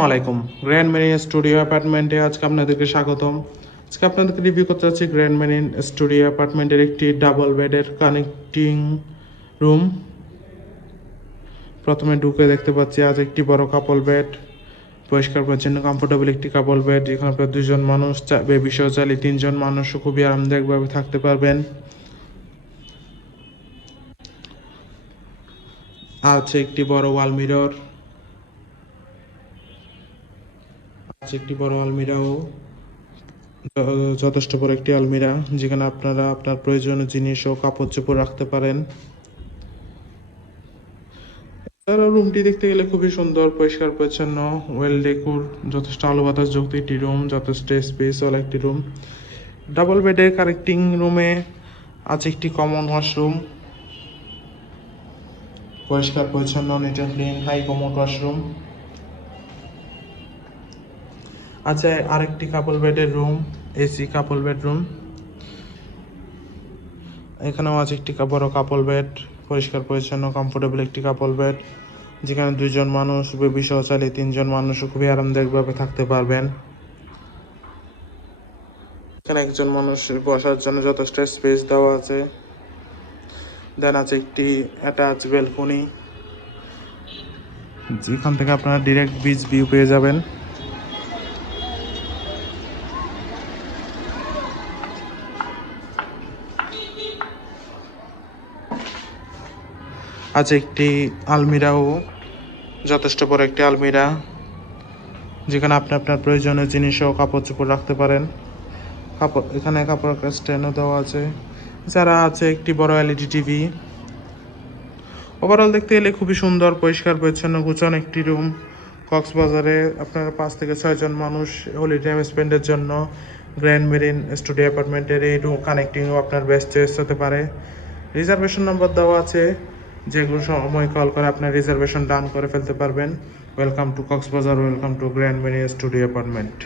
আসসালামাইকুম। Grand marine studio অ্যাপার্টমেন্টে আজকে আপনাদেরকে স্বাগতম। আজকে আপনাদেরকে রিভিউ করতে যাচ্ছি গ্র্যান্ড মেরিন স্টুডিও অ্যাপার্টমেন্টের একটি ডাবল বেডের কানেক্টিং রুম। প্রথমে ঢুকে দেখতে পাচ্ছি আজ একটি বড় কাপল বেড, পরিষ্কার পরিচ্ছন্ন কমফোর্টেবল একটি কাপল বেড, যেখানে আপনার দুজন মানুষ বেবি সহ চাইলে তিনজন মানুষও খুবই আরামদায়কভাবে থাকতে পারবেন। আছে একটি বড় ওয়াল মিরর, আছে একটি বড় আলমিরাও, যথেষ্ট বড় একটি আলমিরা, যেখানে আপনারা আপনার প্রয়োজনীয় জিনিস ও কাপড় চোপড় রাখতে পারেন। এছাড়াও রুমটি দেখতে গেলে খুবই সুন্দর, পরিষ্কার পরিচ্ছন্ন, ওয়েল ডেকোর, যথেষ্ট আলো বাতাস যুক্ত একটি রুম, যথেষ্ট স্পেস ওয়ালা একটি রুম। ডাবল বেডের কানেক্টিং রুমে আছে একটি কমন ওয়াশরুম, পরিষ্কার পরিচ্ছন্ন, neat and clean, high commode washroom. আছে আরেকটি কাপল বেডের রুম, এসি কাপল বেডরুম। এখানেও আছে একটি বড় কাপল বেড, পরিষ্কার পরিচ্ছন্ন কমফোর্টেবল একটি কাপল বেড, যেখানে দুজন মানুষ বেবি সহ চাইলে তিনজন মানুষও খুবই আরামদায়কভাবে থাকতে পারবেন। এখানে একজন মানুষ বসার জন্য যথেষ্ট স্পেস দেওয়া আছে। দেন আছে একটি অ্যাটাচ ব্যালকনি, যেখান থেকে আপনারা ডিরেক্ট বিচ ভিউ পেয়ে যাবেন। আছে একটি আলমিরাও, যথেষ্ট বড় একটি আলমিরা, যেখানে আপনি আপনার প্রয়োজনীয় জিনিস ও কাপড় চোপড় রাখতে পারেন। এখানে কাপড় স্ট্যান্ডও দেওয়া আছে। এছাড়া আছে একটি বড় এলইডি টিভি। ওভারঅল দেখতে গেলে খুবই সুন্দর, পরিষ্কার পরিচ্ছন্ন গুছানো একটি রুম। কক্সবাজারে আপনারা 5 থেকে 6 জন মানুষ হলিডে টাইম স্পেন্ডের জন্য গ্র্যান্ড মেরিন স্টুডিও অ্যাপার্টমেন্টের এই রুম কানেক্টিংও আপনার বেস্ট চয়েস হতে পারে। রিজার্ভেশন নম্বর দেওয়া আছে, যেগুলো সময় কল করে আপনার রিজার্ভেশন ডান করে ফেলতে পারবেন। Welcome to Cox's Bazar, welcome to grand marine studio apartment.